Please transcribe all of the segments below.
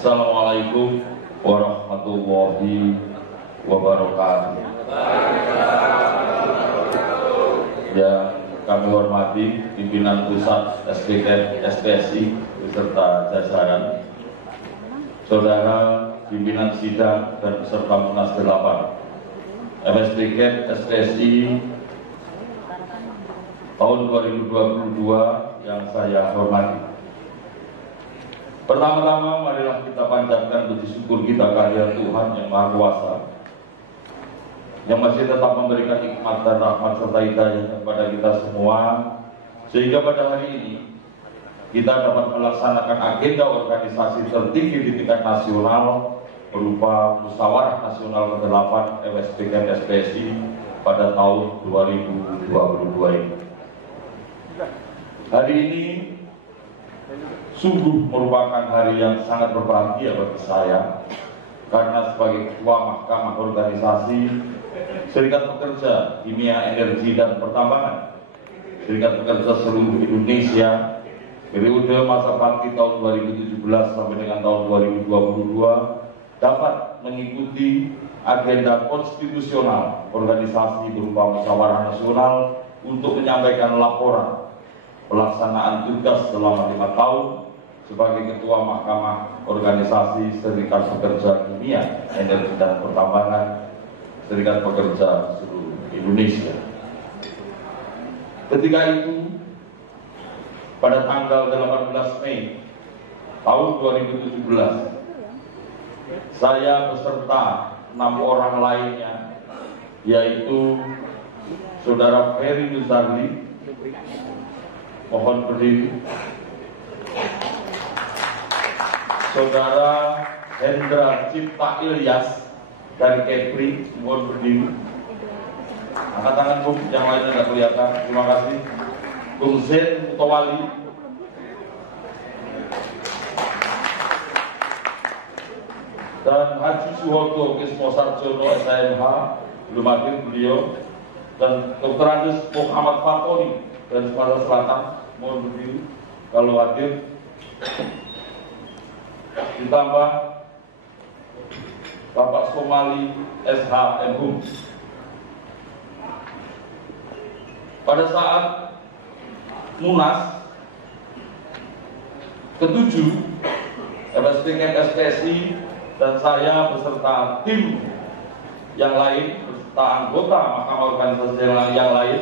Assalamualaikum warahmatullahi wabarakatuh. Yang kami hormati pimpinan pusat SPK SPSI beserta jajaran, saudara pimpinan sidang dan peserta Munas 8 MSPK SPSI tahun 2022 yang saya hormati. Pertama-tama marilah kita panjatkan puji syukur kita kehadirat Tuhan yang Maha Kuasa yang masih tetap memberikan nikmat dan rahmat serta hidayah kepada kita semua, sehingga pada hari ini kita dapat melaksanakan agenda organisasi tertinggi di tingkat nasional berupa Musyawarah Nasional ke-8 MSPK SPSI pada tahun 2022 ini. Hari ini sungguh merupakan hari yang sangat berbahagia bagi saya, karena sebagai Ketua Mahkamah Organisasi Serikat Pekerja Kimia, Energi, dan Pertambangan Serikat Pekerja seluruh Indonesia periode masa bakti tahun 2017 sampai dengan tahun 2022 dapat mengikuti agenda konstitusional organisasi berupa musyawarah nasional untuk menyampaikan laporan pelaksanaan tugas selama 5 tahun sebagai Ketua Mahkamah Organisasi Serikat Pekerja Kimia, Energi, dan Pertambangan Serikat Pekerja seluruh Indonesia. Ketika itu, pada tanggal 18 Mei tahun 2017, saya beserta 6 orang lainnya, yaitu Saudara Ferry Nuzarli, mohon berdiri, Saudara Hendra Cipta Ilyas dari Kepri, mohon berdiri. Angkat tangan Bung, yang lainnya tidak kelihatan, terima kasih. Bung Zain Mutawali, dan Haji Suhoto Kismo Sarjono SMH, belum hadir beliau, dan Dr. Andes Muhammad Fatoni dari Sumatera Selatan, mohon berdiri kalau hadir. Ditambah Bapak Somali SH MHum. Pada saat Munas ke-7 MSPK SPSI dan saya beserta tim yang lain, beserta anggota Mahkamah Organisasi yang lain,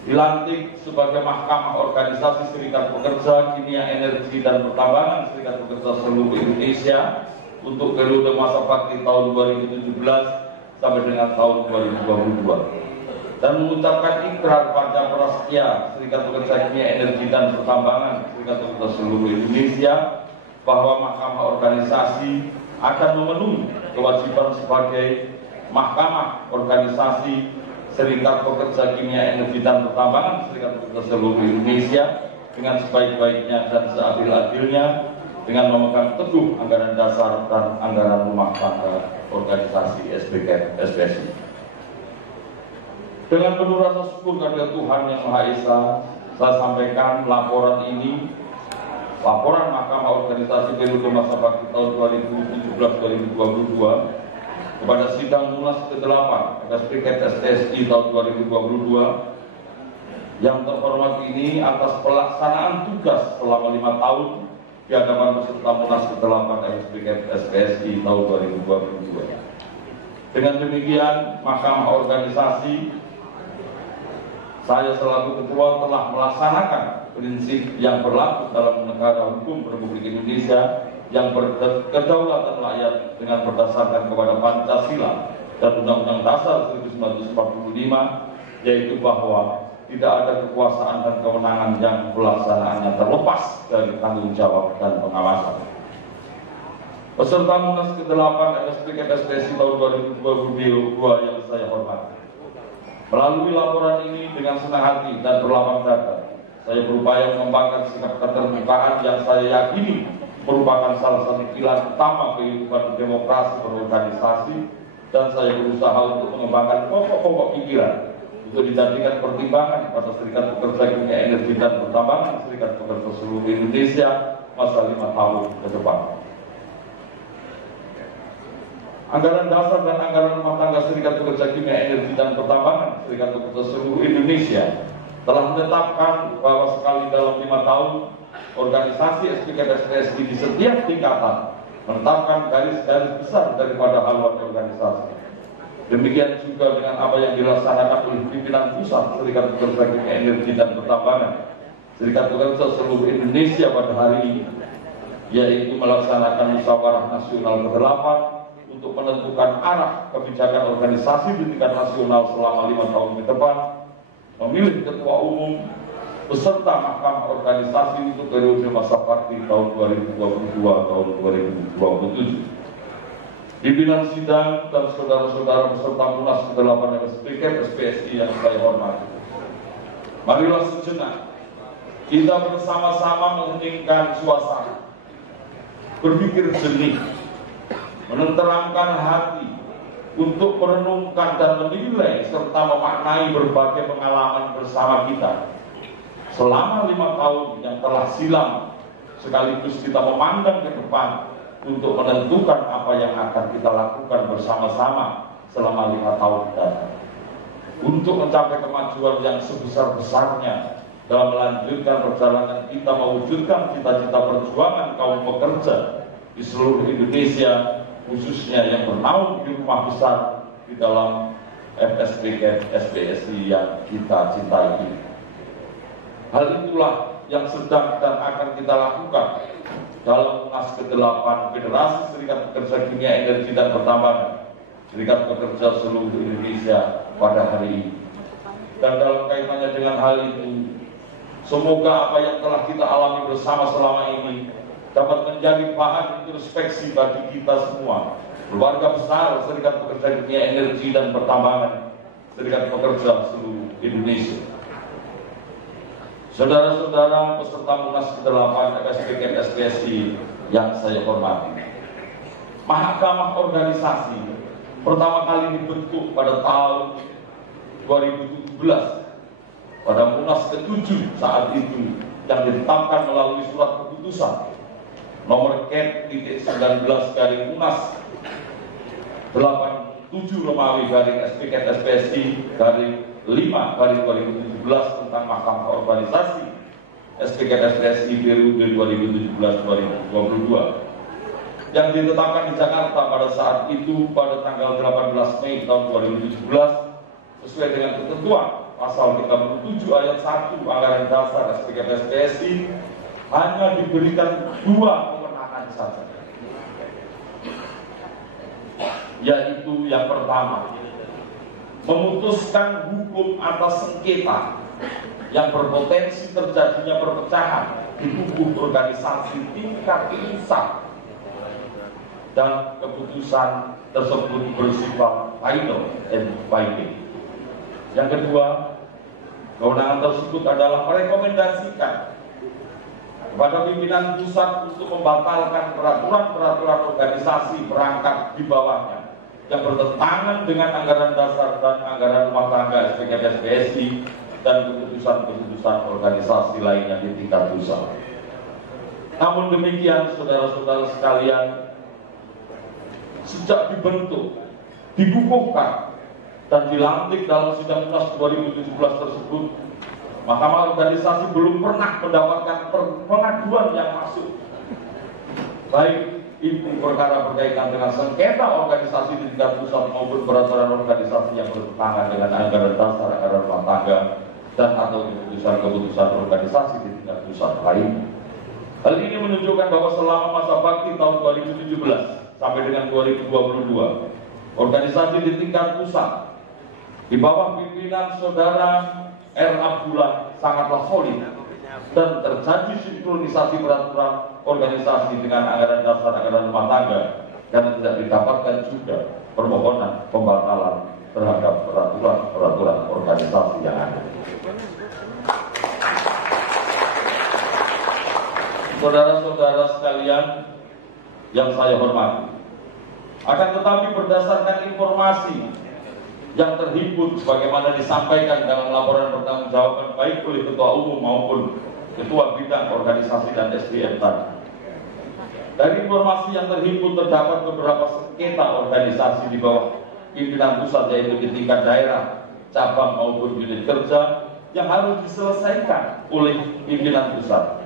dilantik sebagai Mahkamah Organisasi Serikat Pekerja Kimia, Energi, dan Pertambangan Serikat Pekerja seluruh Indonesia untuk periode masa bakti tahun 2017 sampai dengan tahun 2022, dan mengucapkan ikrar pada prasetya Serikat Pekerja Kimia, Energi, dan Pertambangan Serikat Pekerja seluruh Indonesia bahwa Mahkamah Organisasi akan memenuhi kewajiban sebagai Mahkamah Organisasi Serikat Pekerja Kimia, Energi, dan Pertambangan Serikat Pekerja seluruh Indonesia dengan sebaik-baiknya dan seadil-adilnya, dengan memegang teguh anggaran dasar dan anggaran rumah tangga organisasi SPK SPSI. Dengan penuh rasa syukur kepada Tuhan Yang Maha Esa, saya sampaikan laporan ini, laporan Mahkamah Organisasi periode masa bakti tahun 2017-2022 kepada sidang Munas ke-8 MSPK SPSI tahun 2022 yang terhormat ini atas pelaksanaan tugas selama 5 tahun di hadapan peserta Munas ke-8 MSPK SPSI tahun 2022. Dengan demikian, Mahkamah Organisasi, saya selaku ketua telah melaksanakan prinsip yang berlaku dalam negara hukum Republik Indonesia yang berkedaulatan rakyat dengan berdasarkan kepada Pancasila dan Undang-Undang Dasar 1945, yaitu bahwa tidak ada kekuasaan dan kewenangan yang pelaksanaannya terlepas dari tanggung jawab dan pengawasan. Peserta Munas ke-8 MSPK SPSI tahun 2022 yang saya hormati, melalui laporan ini dengan senang hati dan berlapang dada, saya berupaya mengembangkan sikap keterbukaan yang saya yakini merupakan salah satu pilar utama kehidupan demokrasi berorganisasi, dan saya berusaha untuk mengembangkan pokok-pokok pikiran untuk dijadikan pertimbangan pada Serikat Pekerja Kimia, Energi, dan Pertambangan Serikat Pekerja seluruh Indonesia masa 5 tahun ke depan. Anggaran dasar dan anggaran rumah tangga Serikat Pekerja Kimia Energi dan Pertambangan Serikat Pekerja seluruh Indonesia telah menetapkan bahwa sekali dalam 5 tahun organisasi SPKT-SPSI di setiap tingkatan menetapkan garis-garis besar daripada haluan organisasi. Demikian juga dengan apa yang dilaksanakan oleh pimpinan pusat Serikat Pekerja Kimia Energi dan Pertambangan Serikat Pekerja seluruh Indonesia pada hari ini, yaitu melaksanakan musyawarah nasional ke-8 untuk menentukan arah kebijakan organisasi di tingkat nasional selama 5 tahun ke depan, memilih ketua umum beserta mahkamah organisasi untuk periode masa bakti tahun 2022 tahun 2027. Pimpinan sidang dan saudara-saudara beserta Munas ke-8 SPKT-SPSI yang saya hormati, marilah sejenak kita bersama-sama mengheningkan suasana, berpikir jernih, menenteramkan hati untuk merenungkan dan menilai serta memaknai berbagai pengalaman bersama kita selama 5 tahun yang telah silam, sekaligus kita memandang ke depan untuk menentukan apa yang akan kita lakukan bersama-sama selama 5 tahun datang untuk mencapai kemajuan yang sebesar-besarnya dalam melanjutkan perjalanan kita mewujudkan cita-cita perjuangan kaum pekerja di seluruh Indonesia, khususnya yang bernaung di rumah besar di dalam FSPKT-SPSI yang kita cintai ini. Hal itulah yang sedang dan akan kita lakukan dalam Munas ke-8 Federasi Serikat Pekerja Kimia Energi dan Pertambangan Serikat Pekerja seluruh Indonesia pada hari ini. Dan dalam kaitannya dengan hal itu, semoga apa yang telah kita alami bersama selama ini dapat menjadi bahan introspeksi bagi kita semua, keluarga besar Serikat Pekerja Kimia Energi dan Pertambangan Serikat Pekerja seluruh Indonesia. Saudara-saudara peserta Munas ke-8 SPKT-SPSI yang saya hormati, Mahkamah Organisasi pertama kali dibentuk pada tahun 2017 pada Munas ke-7 saat itu, yang ditetapkan melalui surat keputusan nomor Ket-19 garing Munas 87 Romawi garing SPKT-SPSI garing 5 garing 2017 tentang Mahkamah Organisasi SPKT-SPSI periode 2017-2022 yang ditetapkan di Jakarta pada saat itu pada tanggal 18 Mei tahun 2017 sesuai dengan ketentuan pasal 37 ayat 1 Anggaran Dasar SPKT-SPSI hanya diberikan 2 kewenangan saja, yaitu yang pertama, memutuskan hukum atas sengketa yang berpotensi terjadinya perpecahan di tubuh organisasi tingkat pusat dan keputusan tersebut bersifat final and binding. Yang kedua, kewenangan tersebut adalah merekomendasikan kepada pimpinan pusat untuk membatalkan peraturan-peraturan organisasi perangkat di bawahnya yang bertentangan dengan anggaran dasar dan anggaran rumah tangga SPKT-SPSI dan keputusan-keputusan organisasi lainnya di tingkat pusat. Namun demikian, saudara-saudara sekalian, sejak dibentuk, dikukuhkan, dan dilantik dalam sidang Munas 2017 tersebut, Mahkamah Organisasi belum pernah mendapatkan pengaduan yang masuk, baik itu perkara berkaitan dengan sengketa organisasi di tingkat pusat maupun peraturan organisasi yang bertentangan dengan anggaran dasar, anggaran rumah tangga, dan atau keputusan-keputusan organisasi di tingkat pusat lain. Hal ini menunjukkan bahwa selama masa bakti tahun 2017 sampai dengan 2022, organisasi di tingkat pusat di bawah pimpinan saudara R. Abdullah sangatlah solid dan terjadi sinkronisasi peraturan organisasi dengan anggaran dasar, anggaran rumah tangga, dan tidak didapatkan juga permohonan pembatalan terhadap peraturan-peraturan organisasi yang ada. Saudara-saudara sekalian yang saya hormati, akan tetapi berdasarkan informasi yang terhimpun sebagaimana disampaikan dalam laporan pertanggungjawaban baik oleh Ketua Umum maupun Ketua Bidang Organisasi dan SDM tadi, Dari informasi yang terhimpun terdapat beberapa sengketa organisasi di bawah pimpinan pusat, yaitu di tingkat daerah, cabang maupun unit kerja yang harus diselesaikan oleh pimpinan pusat,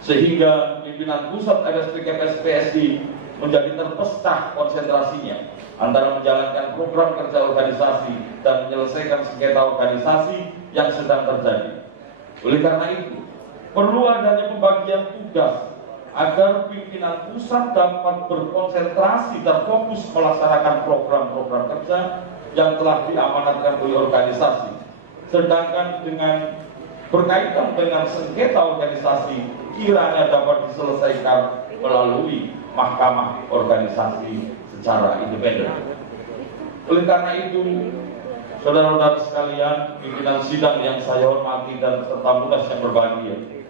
sehingga pimpinan pusat RSPKP-PSI menjadi terpecah konsentrasinya antara menjalankan program kerja organisasi dan menyelesaikan sengketa organisasi yang sedang terjadi. Oleh karena itu, perlu adanya pembagian tugas agar pimpinan pusat dapat berkonsentrasi dan fokus melaksanakan program-program kerja yang telah diamanatkan oleh organisasi. Sedangkan dengan berkaitan dengan sengketa organisasi, kiranya dapat diselesaikan melalui mahkamah organisasi secara independen. Oleh karena itu, saudara-saudara sekalian, pimpinan sidang yang saya hormati dan serta mudas yang berbahagia,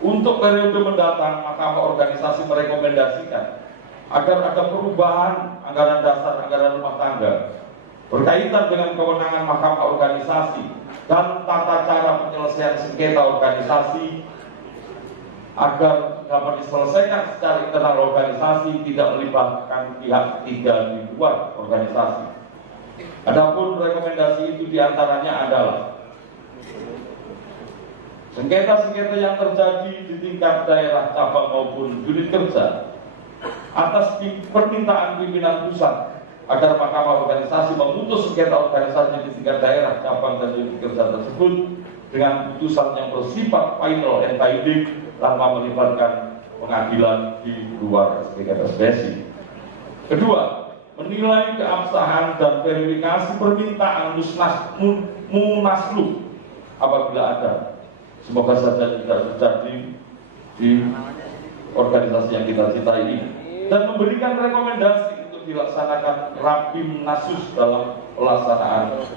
untuk periode mendatang, Mahkamah Organisasi merekomendasikan agar ada perubahan anggaran dasar, anggaran rumah tangga berkaitan dengan kewenangan Mahkamah Organisasi dan tata cara penyelesaian sengketa organisasi agar dapat diselesaikan secara internal organisasi, tidak melibatkan pihak ketiga di luar organisasi. Adapun rekomendasi itu diantaranya adalah sengketa-sengketa yang terjadi di tingkat daerah, cabang maupun unit kerja atas permintaan pimpinan pusat agar Mahkamah Organisasi memutus sengketa organisasi di tingkat daerah, cabang dan unit kerja tersebut dengan putusan yang bersifat final and binding tanpa melibatkan pengadilan di luar SPKP-PSI. Kedua, menilai keabsahan dan verifikasi permintaan Munaslup apabila ada. Semoga saja tidak terjadi di organisasi yang kita cintai ini, dan memberikan rekomendasi untuk dilaksanakan Rapimnasus dalam pelaksanaan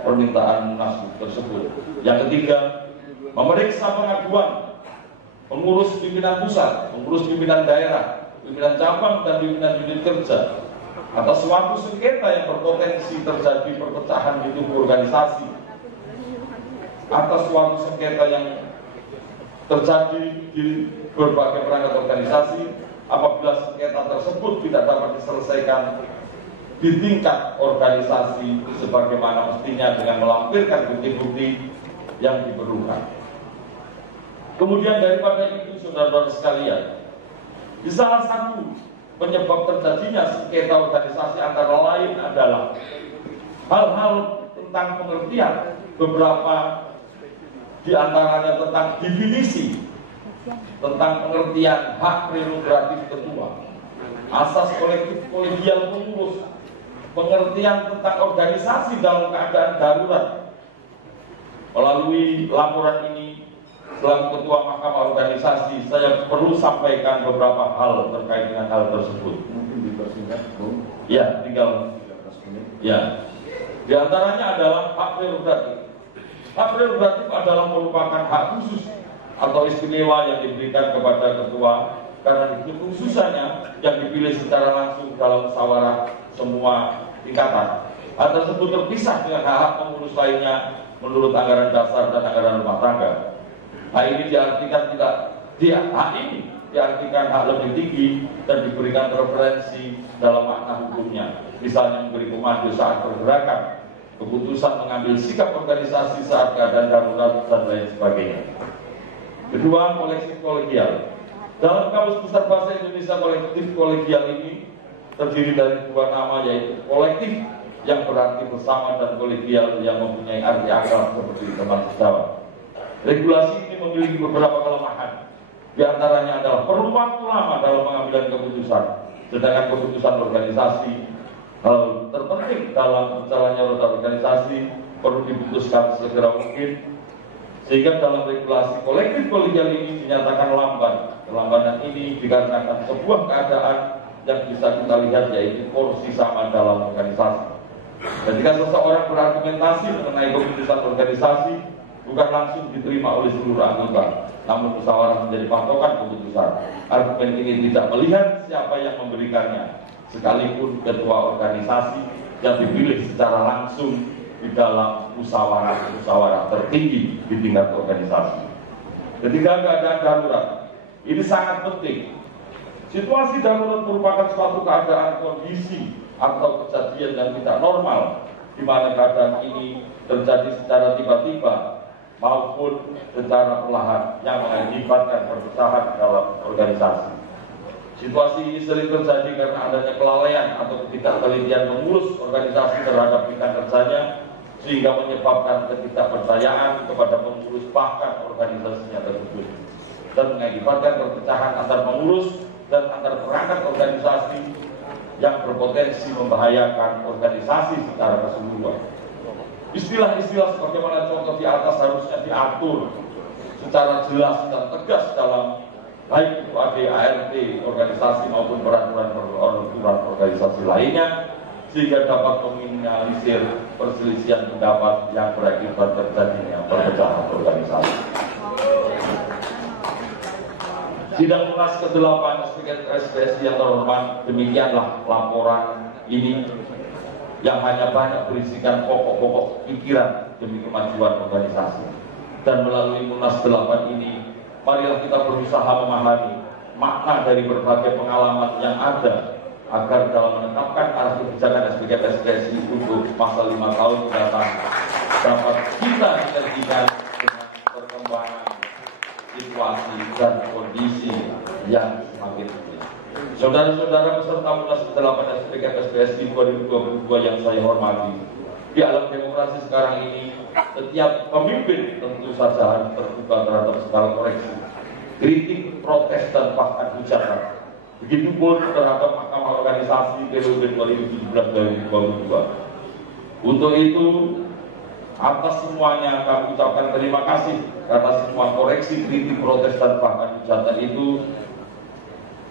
permintaan Munaslup tersebut. Yang ketiga, memeriksa pengaduan pengurus pimpinan pusat, pengurus pimpinan daerah, pimpinan cabang dan pimpinan unit kerja atas suatu sengketa yang berpotensi terjadi perpecahan di tubuh organisasi, atas suatu sengketa yang terjadi di berbagai perangkat organisasi apabila sengketa tersebut tidak dapat diselesaikan di tingkat organisasi sebagaimana mestinya dengan melampirkan bukti-bukti yang diperlukan. Kemudian daripada itu, saudara-saudara sekalian, di salah satu penyebab terjadinya sengketa organisasi antara lain adalah hal-hal tentang pengertian, beberapa di antaranya tentang definisi, tentang pengertian hak prerogatif ketua, asas kolektif kolegial pengurus, pengertian tentang organisasi dalam keadaan darurat. Melalui laporan ini, selaku ketua Mahkamah Organisasi, saya perlu sampaikan beberapa hal terkait dengan hal tersebut. Mungkin dipersingkat, Bung. Ya, tinggal 13 menit. Ya, di antaranya adalah hak prerogatif. Hak prerogatif adalah merupakan hak khusus atau istimewa yang diberikan kepada ketua karena kekhususannya yang dipilih secara langsung dalam musyawarah semua tingkatan. Hal tersebut terpisah dengan hak-hak pengurus lainnya menurut anggaran dasar dan anggaran rumah tangga. Hak ini diartikan hak lebih tinggi dan diberikan preferensi dalam makna hukumnya. Misalnya memberi komando saat pergerakan, keputusan mengambil sikap organisasi saat keadaan darurat dan lain sebagainya. Kedua, kolektif kolegial. Dalam Kamus Besar Bahasa Indonesia, kolektif kolegial ini terdiri dari dua nama, yaitu kolektif yang berarti bersama dan kolegial yang mempunyai arti akrab seperti teman sejawat. Regulasi ini memiliki beberapa kelemahan. Di antaranya adalah perlu waktu lama dalam pengambilan keputusan, sedangkan keputusan organisasi hal terpenting dalam jalannya roda organisasi perlu diputuskan segera mungkin, sehingga dalam regulasi kolektif kolegial ini dinyatakan lamban. Kelambanan ini dikarenakan sebuah keadaan yang bisa kita lihat, yaitu porsi sama dalam organisasi. Ketika seseorang berargumentasi mengenai keputusan organisasi, bukan langsung diterima oleh seluruh anggota, namun musyawarah menjadi patokan keputusan. Argumen ini tidak melihat siapa yang memberikannya, sekalipun ketua organisasi yang dipilih secara langsung di dalam musyawarah tertinggi di tingkat organisasi. Ketika keadaan darurat, Ini sangat penting. Situasi darurat merupakan suatu keadaan kondisi atau kejadian yang tidak normal, di mana keadaan ini terjadi secara tiba-tiba maupun secara perlahan yang mengakibatkan perpecahan dalam organisasi. Situasi ini sering terjadi karena adanya kelalaian atau ketidaktelitian pengurus organisasi terhadap bidang kerjanya, sehingga menyebabkan ketidakpercayaan kepada pengurus bahkan organisasinya tersebut, dan mengakibatkan perpecahan antar pengurus dan antar perangkat organisasi yang berpotensi membahayakan organisasi secara keseluruhan. Istilah-istilah sebagaimana contoh di atas harusnya diatur secara jelas dan tegas dalam baik itu ADART organisasi maupun peraturan organisasi lainnya, sehingga dapat meminimalisir perselisihan pendapat yang berakibat terjadinya perpecahan organisasi. Sidang Munas ke-8 SPKSPSI yang terhormat, demikianlah laporan ini yang hanya banyak berisikan pokok-pokok pikiran demi kemajuan organisasi. Dan melalui Munas 8 ini, marilah kita berusaha memahami makna dari berbagai pengalaman yang ada, agar dalam menetapkan arah kebijakan SPKSPSI untuk masa 5 tahun mendatang dapat kita sinergikan dengan perkembangan situasi dan kondisi yang semakin tinggi. Saudara-saudara peserta Munas ke-8 SPKSPSI 2022 yang saya hormati, di alam demokrasi sekarang ini, setiap pemimpin tentu saja harus terbuka terhadap segala koreksi, kritik, protes, dan bahkan hujatan. Begitupun terhadap Mahkamah Organisasi periode 2017-2022. Untuk itu, atas semuanya kami ucapkan terima kasih karena semua koreksi, kritik, protes, dan bahkan hujatan itu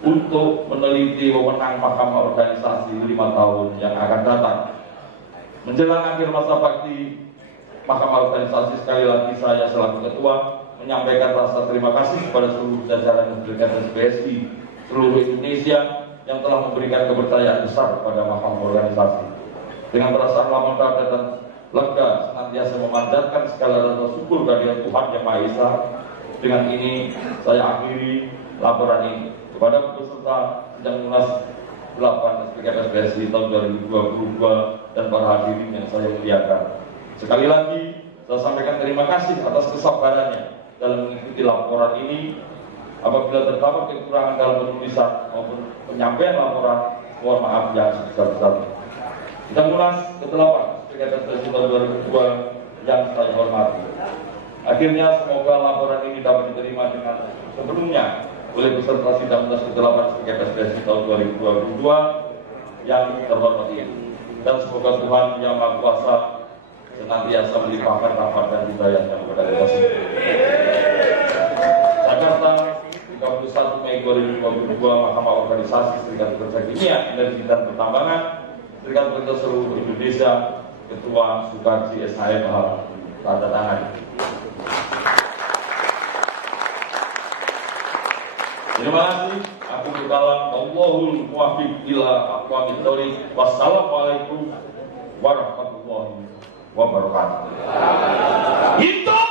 untuk meneliti wewenang Mahkamah Organisasi 5 tahun yang akan datang. Menjelang akhir masa bakti Mahkamah Organisasi, sekali lagi saya selaku Ketua menyampaikan rasa terima kasih kepada seluruh jajaran SPKSPSI seluruh Indonesia yang telah memberikan kepercayaan besar kepada Mahkamah Organisasi. Dengan perasaan lapang dada dan lega, senantiasa memanjatkan segala rasa syukur kehadirat Tuhan Yang Maha Esa. Dengan ini saya akhiri laporan ini. Kepada peserta Sidang Munas 8 SPKSPSI tahun 2022 dan para hadirin yang saya muliakan, sekali lagi saya sampaikan terima kasih atas kesabarannya dalam mengikuti laporan ini. Apabila terdapat kekurangan dalam penulisan maupun penyampaian laporan, mohon maaf yang sebesar-besarnya. Sidang Munas ke-8 SPKSPSI tahun 2022 yang saya hormati, akhirnya semoga laporan ini dapat diterima dengan sebelumnya oleh peserta Sidang Munas ke-8 SPKSPSI tahun 2022 yang terhormat ini, dan semoga Tuhan Yang Maha Kuasa senantiasa melimpahkan rahmat dan hidayahnya kepada kita semua. Jakarta, 31 Mei 2022, Mahkamah Organisasi Serikat Pekerja Kimia, Energi dan Pertambangan, Serikat Pekerja Seluruh Indonesia, Ketua Sukarji SHMH, tanda tangan. Terima kasih. Aku berkalam. Allahul muwaffiq ila aqwamit thoriq. Wassalamualaikum warahmatullahi wabarakatuh. Itu